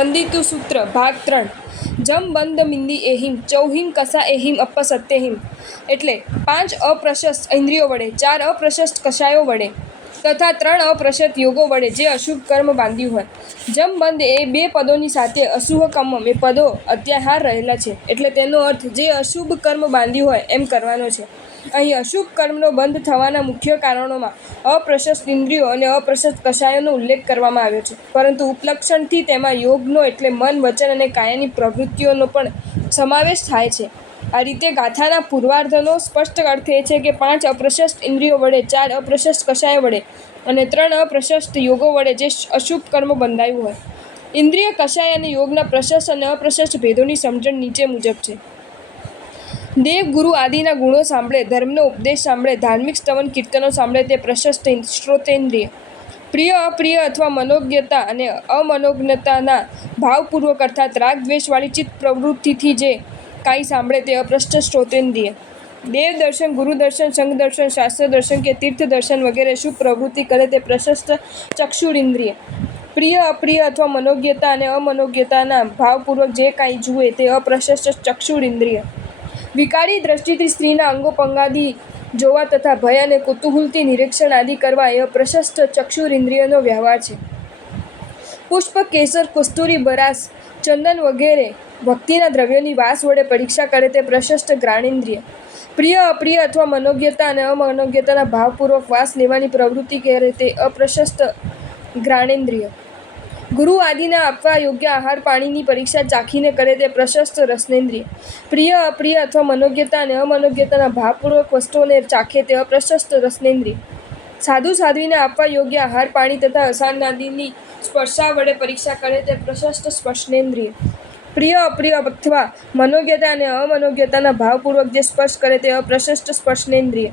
વંદિતુ સૂત્ર ભાગ 3 જમ બંધ મિંદી એહિમ ચૌહિમ કસા એહિમ અપસત્યહિમ એટલે 5 અપ્રશસ્ત ઇન્દ્રિયો વડે 4 અપ્રશસ્ત કશાયો વડે તથા 3 અપ્રશસ્ત યોગો વડે જે અશુભ કર્મ બાંધ્યું હોય. જમ બંધ એ 2 પદોની સાથે અશુભ કર્મ એ પદો અધ્યાહાર રહેલા છે એટલે તેનો અર્થ જે અશુભ કર્મ બાંધ્યું હોય એમ કરવાનો છે. અહીં અશુભ કર્મનો બંધ થવાના મુખ્ય કારણોમાં અપ્રશસ્ત ઇન્દ્રિયો અને અપ્રશસ્ત કશાયોનો ઉલ્લેખ કરવામાં આવ્યો છે, પરંતુ ઉપલક્ષણથી તેમાં યોગનો એટલે મન, વચન અને કાયાની પ્રવૃત્તિઓનો પણ સમાવેશ થાય છે. આ રીતે ગાથાના પૂર્વાર્ધનો સ્પષ્ટ અર્થ એ છે કે 5 અપ્રશસ્ત ઇન્દ્રિયો વડે 4 અપ્રશસ્ત કશાયો વડે અને 3 અપ્રશસ્ત યોગો વડે જે અશુભ કર્મ બંધાયું હોય. ઇન્દ્રિય, કશાય અને યોગના પ્રશસ્ત અને અપ્રશસ્ત ભેદોની સમજણ નીચે મુજબ છે. દેવ, ગુરુ આદિના ગુણો સાંભળે, ધર્મનો ઉપદેશ સાંભળે, ધાર્મિક સ્તવન કીર્તનો સાંભળે તે પ્રશસ્ત શ્રોતેન્દ્રિય. પ્રિય, અપ્રિય અથવા મનોજ્ઞતા અને અમનોજ્ઞતાના ભાવપૂર્વક અર્થાત રાગ દ્વેષવાળી ચિત્ત પ્રવૃત્તિથી જે કાંઈ સાંભળે તે અપ્રશસ્ત શ્રોતેન્દ્રિય. દેવ દર્શન, ગુરુ દર્શન, સંઘ દર્શન, શાસ્ત્ર દર્શન કે તીર્થ દર્શન વગેરે શુભ પ્રવૃત્તિ કરે તે પ્રશસ્ત ચક્ષુરિન્દ્રિય. પ્રિય, અપ્રિય અથવા મનોજ્ઞતા અને અમનોજ્ઞતાના ભાવપૂર્વક જે કાંઈ જુએ તે અપ્રશસ્ત ચક્ષુરિન્દ્રિય. વિકારી દ્રષ્ટિથી સ્ત્રીના અંગોપંગાદિ જોવા તથા ભય અને કુતૂહલથી નિરીક્ષણ આદિ કરવા એ પ્રશસ્ત ચક્ષુરિન્દ્રિયનો વ્યવહાર છે. પુષ્પ, કેસર, કસ્તુરી, બરાસ, ચંદન વગેરે ભક્તિના દ્રવ્યોની વાસ વડે પરીક્ષા કરે તે પ્રશસ્ત ઘ્રાણેન્દ્રિય. પ્રિય, અપ્રિય અથવા મનોજ્ઞતા અને અમનોજ્ઞતાના ભાવપૂર્વક વાસ લેવાની પ્રવૃત્તિ કરે તે અપ્રશસ્ત ઘ્રાણેન્દ્રિય. ગુરુ આદિના આપવા યોગ્ય આહાર પાણીની પરીક્ષા ચાખીને કરે તે પ્રશસ્ત રસનેન્દ્રિય. પ્રિય, અપ્રિય અથવા મનોજ્ઞતા અને અમનોજ્ઞતાના ભાવપૂર્વક વસ્તુઓને ચાખે તે અપ્રશસ્ત રસનેન્દ્રિય. સાધુ સાધ્વીને આપવા યોગ્ય આહાર પાણી તથા અસાનાદિની સ્પર્શા વડે પરીક્ષા કરે તે પ્રશસ્ત સ્પર્શનેન્દ્રિય. પ્રિય, અપ્રિય અથવા મનોજ્ઞતા અને અમનોજ્ઞતાના ભાવપૂર્વક જે સ્પર્શ કરે તે અપ્રશસ્ત સ્પર્શનેન્દ્રિય.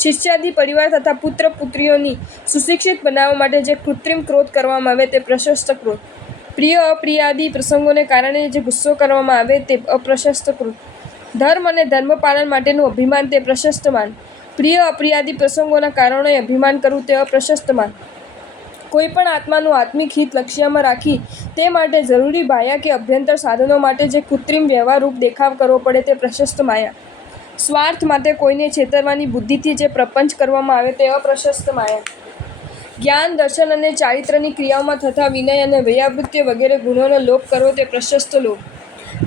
શિષ્યાદિ પરિવાર તથા પુત્ર પુત્રીઓની સુશિક્ષિત બનાવવા માટે જે કૃત્રિમ ક્રોધ કરવામાં આવે તે પ્રશસ્ત ક્રોધ. પ્રિય, અપ્રિયાદિ પ્રસંગોને કારણે જે ગુસ્સો કરવામાં આવે તે અપ્રશસ્ત ક્રોધ. ધર્મ અને ધર્મપાલન માટેનું અભિમાન તે પ્રશસ્ત માન. પ્રિય, અપ્રિયાદિ પ્રસંગોના કારણોએ અભિમાન કરવું તે અપ્રશસ્ત માન. કોઈ પણ આત્માનું આત્મિક હિત લક્ષ્યમાં રાખી તે માટે જરૂરી બાહ્ય કે અભ્યંતર સાધનો માટે જે કૃત્રિમ વ્યવહારરૂપ દેખાવ કરવો પડે તે પ્રશસ્ત માયા. સ્વાર્થ માટે કોઈને છેતરવાની બુદ્ધિથી જે પ્રપંચ કરવામાં આવે તે અપ્રશસ્ત માયા. જ્ઞાન, દર્શન અને ચારિત્રની ક્રિયાઓમાં થતા વિનય અને વૈયાવૃત્ય વગેરે ગુણોનો લોપ કરવો તે પ્રશસ્ત લોભ.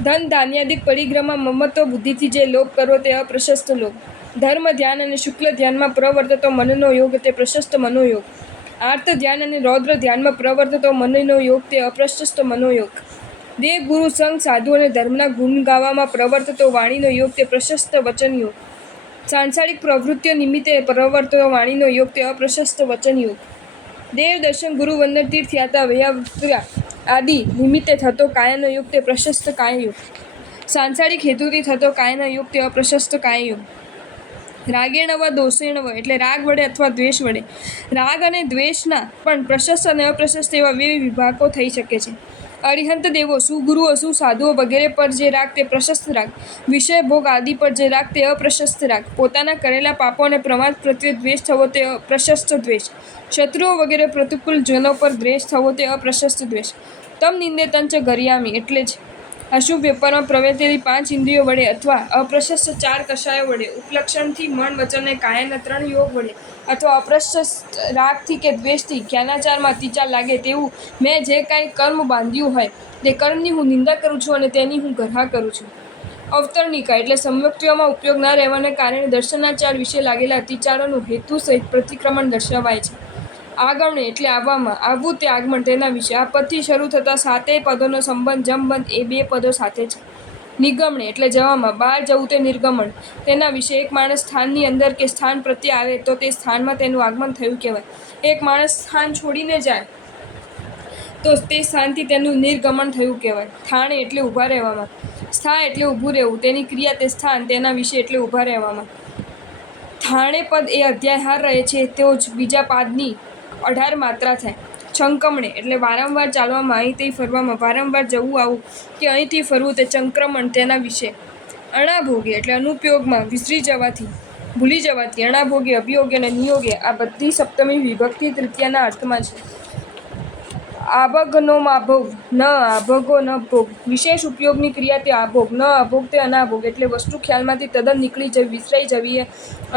ધન ધાન્યાદિક પરિગ્રહમાં મમત્વ બુદ્ધિથી જે લોપ કરવો તે અપ્રશસ્ત લોભ. ધર્મ ધ્યાન અને શુક્લ ધ્યાનમાં પ્રવર્તતો મનનો યોગ તે પ્રશસ્ત મનોયોગ. આર્ત ધ્યાન અને રૌદ્ર ધ્યાનમાં પ્રવર્તતો મનનો યોગ તે અપ્રશસ્ત મનોયોગ. દેવ, ગુરુ, સંઘ, સાધુ અને ધર્મના ગુણ ગાવામાં પ્રવર્તતો વાણીનો યોગ તે પ્રશસ્ત વચન યોગ. સાંસારિક પ્રવૃત્તિઓ નિમિત્તે પ્રવર્તતો વાણીનો યોગ તે અપ્રશસ્ત વચન યોગ. દેવ દર્શન, ગુરુ વંદન, તીર્થયાત્રા, વૈયાવૃત્તિ આદિ નિમિત્તે થતો કાયાનો યોગ તે પ્રશસ્ત કાયયોગ. સાંસારિક હેતુથી થતો કાયનો યોગ તે અપ્રશસ્ત કાયયોગ. રાગેણ વ દોષેણ વ એટલે રાગ વડે અથવા દ્વેષ વડે. રાગ અને દ્વેષના પણ પ્રશસ્ત અને અપ્રશસ્ત એવા 2 વિભાગો થઈ શકે છે. અરિહંત દેવો, સુગુરુઓ, સુસાધુઓ વગેરે પર જે રાગ તે પ્રશસ્ત રાગ. વિષય ભોગ આદિ પર જે રાગ તે અપ્રશસ્ત રાગ. પોતાના કરેલા પાપો અને પ્રમાદ પ્રત્યે દ્વેષ થવો તે પ્રશસ્ત દ્વેષ. શત્રુઓ વગેરે પ્રતિકૂળ જનો પર દ્વેષ થવો તે અપ્રશસ્ત દ્વેષ. તમ નિંદે તંચ ગર્યામી એટલે જ અશુભ વેપારમાં પ્રવર્તેલી 5 ઇન્દ્રિયો વડે અથવા અપ્રશસ્ત 4 કશાયો વડે ઉપલક્ષણથી મન, વચન અને કાયાના 3 યોગ વડે અથવા અપ્રશસ્ત રાગથી કે દ્વેષથી જ્ઞાનાચારમાં અતિચાર લાગે તેવું મેં જે કાંઈ કર્મ બાંધ્યું હોય તે કર્મની હું નિંદા કરું છું અને તેની હું ગર્હા કરું છું. અવતરણિકા એટલે સંયુક્તિઓમાં ઉપયોગ ન રહેવાને કારણે દર્શનાચાર વિશે લાગેલા અતિચારોનું હેતુ સહિત પ્રતિક્રમણ દર્શાવાય છે. આગમણે એટલે આવવામાં, આવવું તે આગમન તેના વિશે. આ પદથી શરૂ થતા 7 પદોનો સંબંધ જમબંધ એ 2 પદો સાથે છે. નિગમણે એટલે જવામાં, બહાર જવું તે નિર્ગમન તેના વિશે. એક માણસ સ્થાનની અંદર કે સ્થાન પ્રત્યે આવે તો તે સ્થાનમાં તેનું આગમન થયું કહેવાય. એક માણસ સ્થાન છોડીને જાય તો તે સ્થાનથી તેનું નિર્ગમન થયું કહેવાય. થાણે એટલે ઊભા રહેવામાં, સ્થા એટલે ઊભું રહેવું તેની ક્રિયા તે સ્થાન તેના વિશે એટલે ઊભા રહેવામાં. થાણે પદ એ અધ્યાહાર રહે છે તો જ બીજા પાદની 18 માત્રા થાય. છંકમણે એટલે વારંવાર ચાલવામાં, અહીંથી ફરવામાં, વારંવાર જવું આવું કે અહીંથી ફરવું તે ચંક્રમણ તેના વિશે. અણાભોગે એટલે અનુપયોગમાં વિસરી જવાથી, ભૂલી જવાથી. અણાભોગે, અભિયોગે અને નિયોગે આ બધી સપ્તમી વિભક્તિ તૃતીયાના અર્થમાં છે. આભગનો માભોગ ન આભગો ન ભોગ વિશેષ ઉપયોગની ક્રિયા તે આભોગ ન આભોગ તે અનાભોગ એટલે વસ્તુ ખ્યાલમાંથી તદ્દન નીકળી જવી વિસરાઈ જવી એ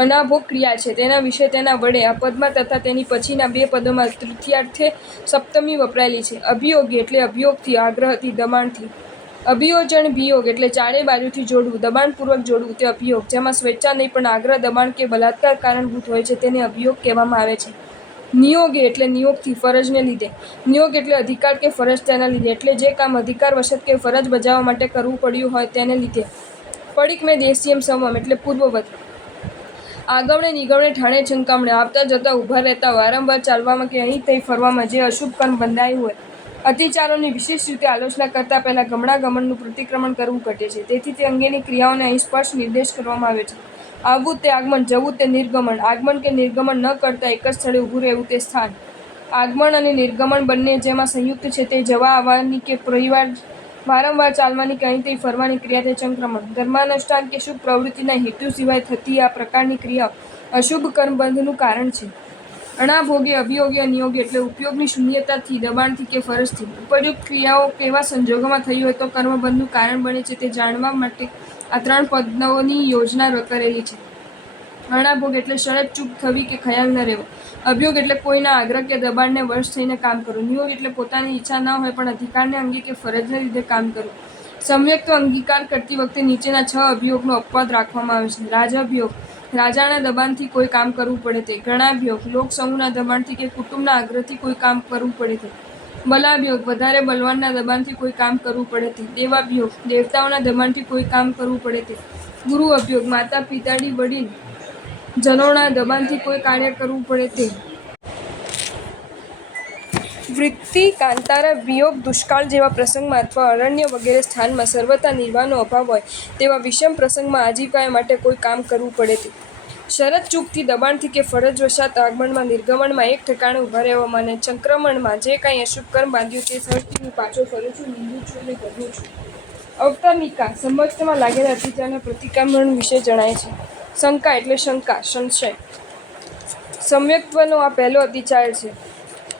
અનાભોગ ક્રિયા છે. તેના વિશે તેના વડે આ પદમાં તથા તેની પછીના બે પદોમાં તૃતીયાર્થે સપ્તમી વપરાયેલી છે. અભિયોગી એટલે અભિયોગથી આગ્રહથી દબાણથી. અભિયોજન વિયોગ એટલે ચારે બાજુથી જોડવું દબાણપૂર્વક જોડવું તે અભિયોગ. જેમાં સ્વેચ્છા નહીં પણ આગ્રહ દબાણ કે બલાત્કાર કારણભૂત હોય છે તેને અભિયોગ કહેવામાં આવે છે. નિયોગે એટલે નિયોગથી ફરજને લીધે. નિયોગ એટલે અધિકાર કે ફરજ તેના લીધે એટલે જે કામ અધિકાર વશત કે ફરજ બજાવવા માટે કરવું પડ્યું હોય તેને લીધે. પડીક મેં દેશીયમ સમમ એટલે પૂર્વવત. આગમણે નિગમણે ઠાણે છંકામણે આવતા જતા ઊભા રહેતા વારંવાર ચાલવામાં કે અહીં તહીં ફરવામાં જે અશુભ કર્મ બંધાયું હોય. અતિચારોની વિશેષ રીતે આલોચના કરતા પહેલા ગમણાગમનનું પ્રતિક્રમણ કરવું ઘટે છે. તેથી તે અંગેની ક્રિયાઓને અહીં સ્પષ્ટ નિર્દેશ કરવામાં આવે છે. આવવું તે આગમન, જવું તે નિર્ગમન. આગમન કે નિર્ગમન ન કરતા એક જ સ્થળે ઊભું રહેવું તે સ્થાન. આગમન અને નિર્ગમન બંને જેમાં સંયુક્ત છે તે જવા આવવાની કે વારંવાર ચાલવાની કે અહીં તહીં ફરવાની ક્રિયા તે સંક્રમણ. ધર્માનુષ્ઠાન કે શુભ પ્રવૃત્તિના હેતુ સિવાય થતી આ પ્રકારની ક્રિયાઓ અશુભ કર્મબંધનું કારણ છે. અનાભોગે અભિયોગે અનિયોગે એટલે ઉપયોગની શૂન્યતાથી દબાણથી કે ફરજથી. ઉપયુક્ત ક્રિયાઓ કેવા સંજોગોમાં થઈ હોય તો કર્મબંધનું કારણ બને છે તે જાણવા માટે આ ત્રણ પદોની યોજના કરેલી છે. અનાભોગ એટલે શરત ચૂક થવી કે ખ્યાલ ન રહેવો. અભિયોગ એટલે કોઈના આગ્રહ કે દબાણને વશ થઈને કામ કરવું. નિયોગ એટલે પોતાની ઈચ્છા ન હોય પણ અધિકારને અંગે કે ફરજને લીધે કામ કરવું. સમ્યક્ત્વ અંગીકાર કરતી વખતે નીચેના 6 અભિયોગનો અપવાદ રાખવામાં આવે છે. રાજઅભિયોગ રાજાના દબાણથી કોઈ કામ કરવું પડે તે. ગણાભિયોગ લોકસમૂહના દબાણથી કે કુટુંબના આગ્રહથી કોઈ કામ કરવું પડે તે. બલાભિયોગ વધારે બલવાનના દબાણથી કોઈ કામ કરવું પડે તે. દેવાભિયોગ દેવતાઓના દબાણથી કોઈ કામ કરવું પડે તે. ગુરુ અભિયોગ માતા પિતાડી વડીલ જનોના દબાણથી કોઈ કાર્ય કરવું પડે તે. વૃત્તિ કાંતારા વિયોગ દુષ્કાળ જેવા પ્રસંગમાં અથવા અરણ્ય વગેરે સ્થાનમાં સર્વથા નિર્વાહનો અભાવ હોય તેવા વિષમ પ્રસંગમાં આજીવિકા માટે કોઈ કામ કરવું પડે તે. શરત ચૂકથી દબાણથી કે ફરજ વશાત આગમનમાં નિર્ગમનમાં એક ઠેકાણે ઊભા રહેવામાં અને સંક્રમણમાં જે કાંઈ અશુભ કર્મ બાંધ્યું તે સહજથી હું પાછો ફરું છું, નિંદું છું અને કરું છું. અવતરણિકા સમક્ષમાં લાગેલા અતિચારના પ્રતિક્રમણ વિશે જણાય છે. શંકા એટલે શંકા, સંશય. સમ્યક્ત્વનો આ પહેલો અતિચાર છે.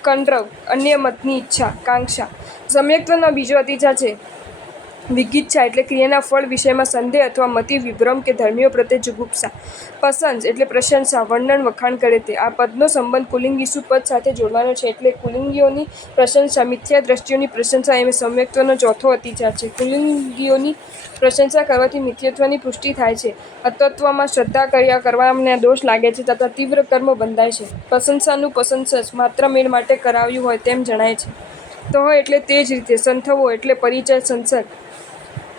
કંડ્રવ અન્ય મતની ઈચ્છા, કાંક્ષા. સમ્યક્ત્વનો બીજો અતિચાર છે. વિગિચ્છા એટલે ક્રિયાના ફળ વિષયમાં સંદેહ અથવા મતિ વિભ્રમ કે ધર્મીઓ પ્રત્યે જુગુપ્સા. પસંજ એટલે પ્રશંસા, વર્ણન, વખાણ કરે તે. આ પદનો સંબંધ પુલ્લિંગીસુ પદ સાથે જોડવાનો છે એટલે પુલ્લિંગીઓની પ્રશંસા, મિથ્યા દ્રષ્ટિઓની પ્રશંસા એ સમ્યક્ત્વનો ચોથો અતિચાર છે. પુલ્લિંગીઓની પ્રશંસા કરવાથી મિથ્યત્વની પુષ્ટિ થાય છે, અતત્વમાં શ્રદ્ધા કરવાના દોષ લાગે છે તથા તીવ્ર કર્મ બંધાય છે. પ્રશંસાનું પ્રશંસજ માત્ર મેળ માટે કરાવ્યું હોય તેમ જણાય છે. તહ એટલે તે જ રીતે. સંથવો એટલે પરિચય, સંસર્ગ.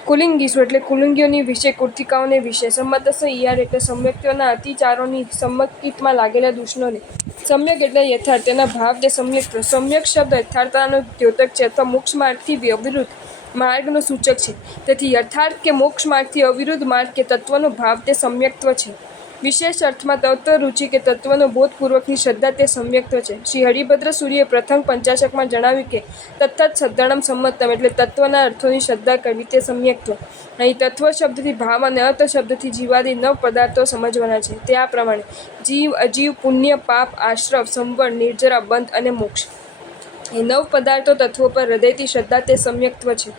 કુલિંગીસુ એટલે કુલિંગીઓની વિશે, કુર્તિકાઓને વિશે. સંમતસ્સ ઈયાર એટલે સમ્યક્ત્વના અતિચારોની સમ્યક્તિમાં લાગેલા દૂષણોને. સમ્યક એટલે યથાર્થ, તેના ભાવ તે સમ્યક્ત્વ. સમ્યક શબ્દ યથાર્થતાનો દ્યોતક છે અથવા મોક્ષ માર્ગથી અવિરુદ્ધ માર્ગનો સૂચક છે. તેથી યથાર્થ કે મોક્ષ માર્ગથી અવિરુદ્ધ માર્ગ કે તત્વનો ભાવ તે સમ્યક્ત્વ છે. વિશેષ અર્થમાં તત્વરુચિ કે તત્વનો બોધપૂર્વકની શ્રદ્ધા તે સમ્યક્ત્વ છે. શ્રી હરિભદ્ર સૂરીએ પ્રથમ પંચાશકમાં જણાવ્યું કે તત્તત સદ્ગણમ સંમતમ એટલે તત્વના અર્થોની શ્રદ્ધા કરવી તે સમ્યક્ત્વ. અહીં તત્વ શબ્દથી ભાવ અને અર્થ શબ્દથી જીવાદિ 9 પદાર્થો સમજવાના છે. તે આ પ્રમાણે: જીવ, અજીવ, પુણ્ય, પાપ, આશ્રવ, સંવર, નિર્જરા, બંધ અને મોક્ષ. એ 9 પદાર્થો તત્વો પર હૃદયથી શ્રદ્ધા તે સમ્યક્ત્વ છે.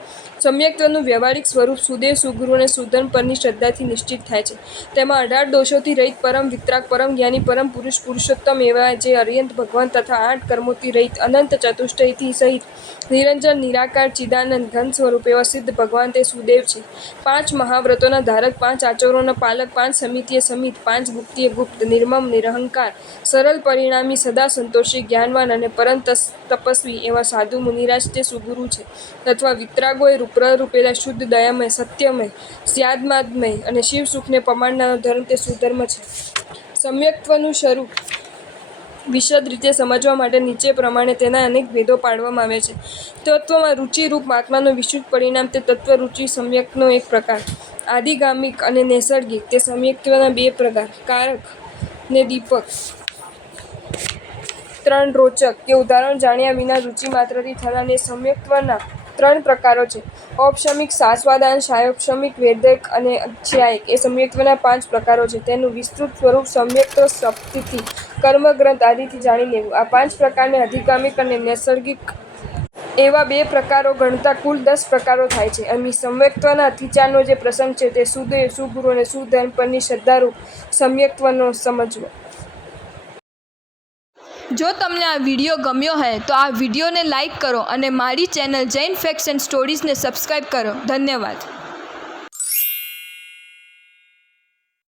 સમ્યક્ત્વનું વ્યવહારિક સ્વરૂપ સુદેવ, સુગુરુ અને સુધર્મ પરની શ્રદ્ધાથી નિશ્ચિત થાય છે. તેમાં 18 દોષોથી રહિત પરમ વિતરાગ, પરમ જ્ઞાની, પરમ પુરુષ, પુરુષોત્તમ એવા જે અર્યંત ભગવાન તથા 8 કર્મોથી રહિત અનંત ચતુષ્ટયથી સહિત નિરંજન, નિરાકાર, ચિદાનંદ, ઘન સ્વરૂપ એવા સિદ્ધ ભગવાન તે સુદેવ છે. 5 મહાવ્રતોના ધારક, 5 આચારોના પાલક, 5 સમિતિએ સમિત, 5 ગુપ્તિએ ગુપ્ત, નિર્મમ, નિરહંકાર, સરલ પરિણામી, સદા સંતોષી, જ્ઞાનવાન અને પરમ તપસ્વી એવા સાધુ મુનિરાજ તે સુગુરુ છે. તથા વિતરાગોએ પ્રરૂપેલા શુદ્ધ, દયામય, સત્યમય, સ્યાદમાદમય અને શિવ સુખને પમાડનારો ધર્મ તે સુધર્મ છે. સમ્યક્ત્વનું સ્વરૂપ વિશદ રીતે સમજવા માટે નીચે પ્રમાણે તેના અનેક ભેદો પાડવામાં આવ્યા છે. તત્વમાં રુચિરૂપ આત્માનું વિશુદ્ધ પરિણામ તે તત્વરુચિ સમ્યકનો એક પ્રકાર. આધિગામિક અને નૈસર્ગિક તે સમ્યક્ત્વના 2 પ્રકાર. કારક ને દીપક. 3 રોચક કે ઉદાહરણ જાણ્યા વિના રુચિ માત્રથી થનાર એ સમ્યક્ત્વના 3 પ્રકારો છે. ઔપશમિક, સાસ્વાદાંશ, આયોપશમિક, વેદક અને અખ્યાયિક એ સમ્યક્ત્વના 5 પ્રકારો છે. તેનું વિસ્તૃત સ્વરૂપ સમ્યક્ત્વ સપ્તતિ, કર્મગ્રંથ આદિથી જાણી લેવું. આ 5 પ્રકારને આધિગામિક અને નૈસર્ગિક એવા 2 પ્રકારો ગણતા કુલ 10 પ્રકારો થાય છે. અહીં સમ્યક્ત્વના અતિચારનો જે પ્રસંગ છે તે સુદેવ, સુગુરુ અને સુધર્મ પરની શ્રદ્ધારૂપ સમ્યક્ત્વનો સમજવો. જો તમને આ વિડીયો ગમ્યો હોય તો આ વિડીયોને લાઈક કરો અને મારી ચેનલ જૈન ફેક્ટ્સ એન્ડ સ્ટોરીઝને સબસ્ક્રાઈબ કરો. ધન્યવાદ.